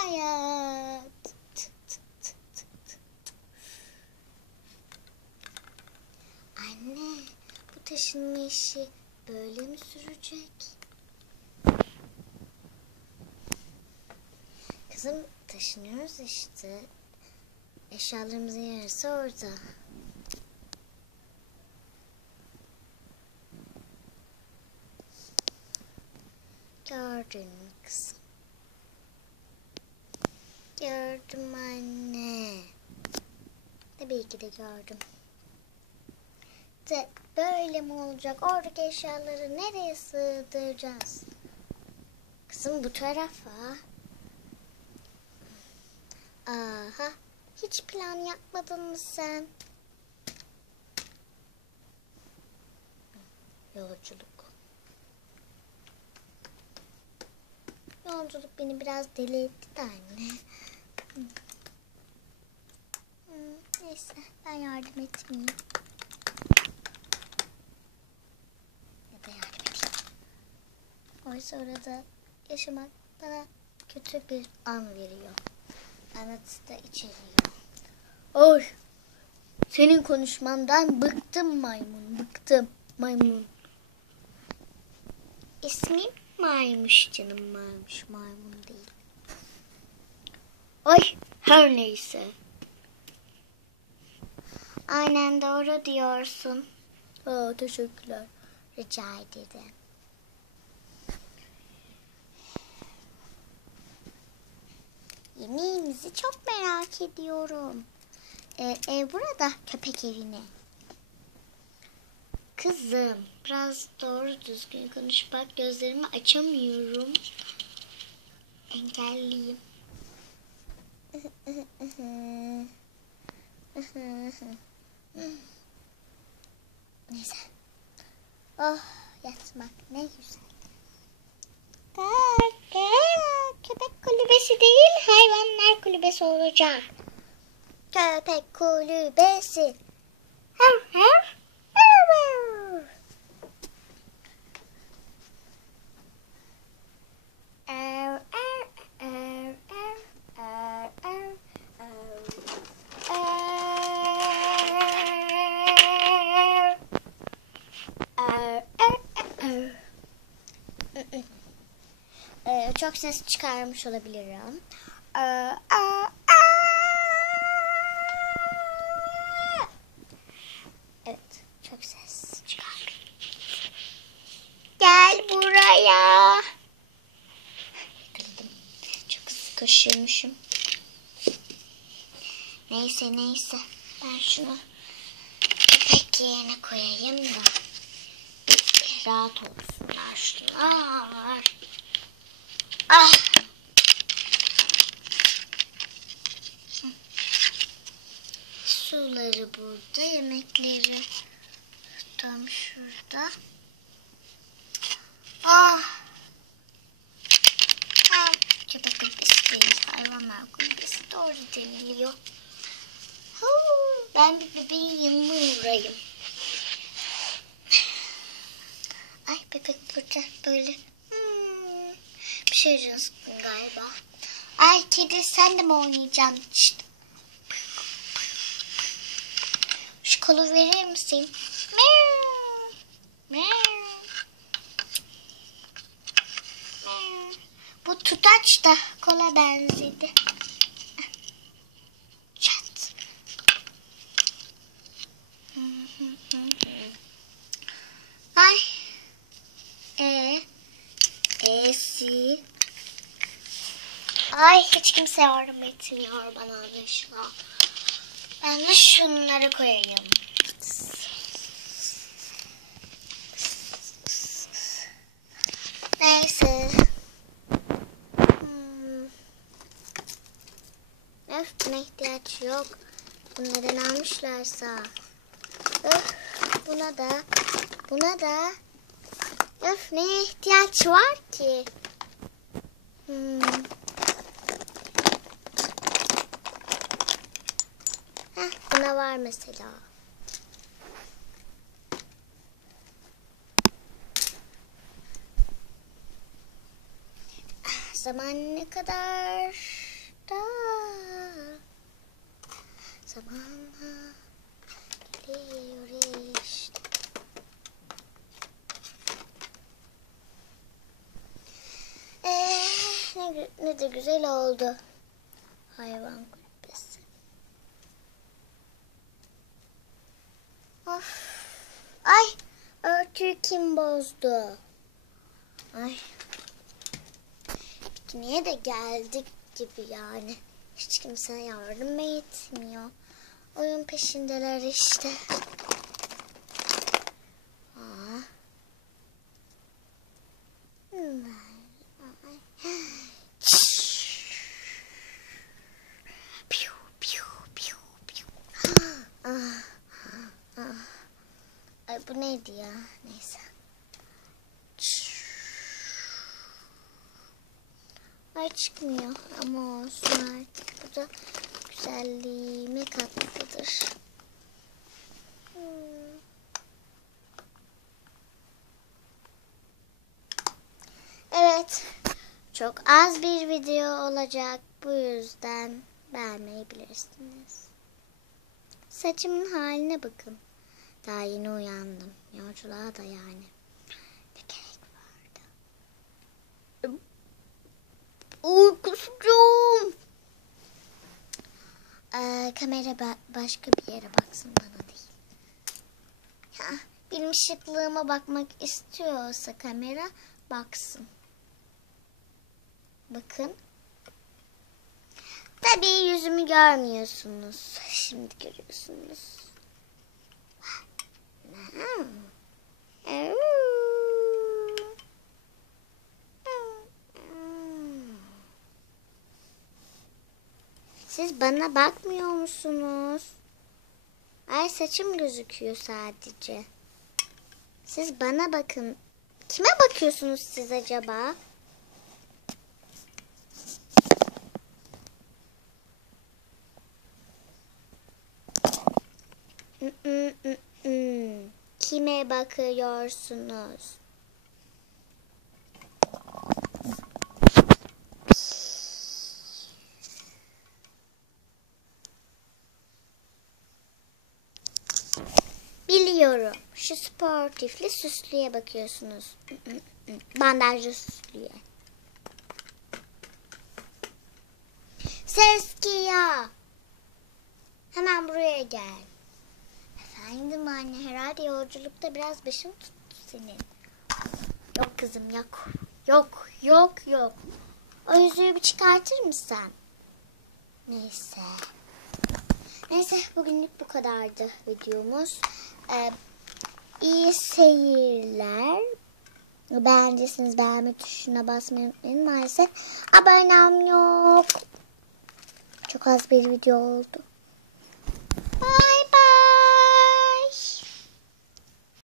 hayat. Anne, bu taşınma işi böyle mi sürecek? Kızım, taşınıyoruz işte. Eşyalarımızın yarısı orada. Gördün mü kızım? Gördüm anne. Tabii ki de gördüm. Böyle mi olacak? Oradaki eşyaları nereye sığdıracağız? Kızım, bu tarafa. Aha, hiç plan yapmadın mı sen? Yolculuk beni biraz deli etti de anne. Neyse, ben yardım etmeyeyim. Ya da yardım edeyim. Oysa orada yaşamak bana kötü bir an veriyor. Anlatısı da içeriyor. Oy! Senin konuşmandan bıktım maymun, bıktım maymun. İsmim Maymuş canım, Maymuş, maymun değil. Ay, her neyse. Aynen doğru diyorsun. Teşekkürler. Rica ederim. Yemeğimizi çok merak ediyorum. Ev burada, köpek evine. Kızım, biraz doğru düzgün konuş. Bak, gözlerimi açamıyorum. Engelliyim. Neyse. Oh, yatmak ne güzel. Köpek kulübesi değil, hayvanlar kulübesi olacak. Köpek kulübesi. Hav hav hav hav. Çok ses çıkarmış olabilirim. Evet, çok ses çıkar. Gel buraya. Yakaladım. Çok hızlı koşuyormuşum. Neyse. Ben şunu köpek yerine koyayım da rahat olsunlar şunlar. Ah. Suları burada, yemekleri tam şurada. Köpek kulübesi değil, hayvanlar kulübesi doğru deniliyor. Ben bir bebeğin yanına uğrayayım. Ay, bebek burada böyle bir şey arıyorsun galiba. Ay kedi, sen de mi oynayacaksın? İşte. Şu kolu verir misin? Bu tutaç da kola benzedi. Çat. Ay. Esi. Ay, hiç kimse yardım etmiyor bana anlaşılan. Ben de şunları koyayım. Neyse. Buna ihtiyaç yok. Bunu neden almışlarsa. Buna da. Neye ihtiyaç var ki? Buna var mesela. Zaman ne kadar? da zamanla geliyor işte. Ne de güzel oldu. Hayvan kulübesi. Of. Ay, örtüyü kim bozdu? Ay. Pikniğe de geldik gibi yani. Hiç kimse yardım etmiyor. Oyun peşindeler işte. Aa. Ay bu neydi ya? Neyse. Ay çıkmıyor ama olsun artık. Bu da güzelliğime katkıdır. Evet. Çok az bir video olacak. Bu yüzden beğenmeyebilirsiniz. Saçımın haline bakın. Daha yeni uyandım. Yolculuğa da yani. Ne gerek vardı? Uykusuzum. Kamera başka bir yere baksın, bana değil. Ha, benim şıklığıma bakmak istiyorsa kamera baksın. Bakın. Tabii yüzümü görmüyorsunuz. Şimdi görüyorsunuz. Siz bana bakmıyor musunuz? Ay saçım gözüküyor sadece. Siz bana bakın. Kime bakıyorsunuz siz acaba? Kime bakıyorsunuz? Biliyorum. Şu sportifli süslüye bakıyorsunuz. Bandajlı süslüye. Seskia. Hemen buraya gel. Efendim anne, herhalde yolculukta biraz başım tuttu senin. Yok kızım yok. Yok. O yüzüğü bir çıkartır mısın? Neyse bugünlük bu kadardı videomuz. İyi seyirler. Beğendiyseniz beğenme tuşuna basmayı unutmayın. Maalesef abonem yok. Çok az bir video oldu.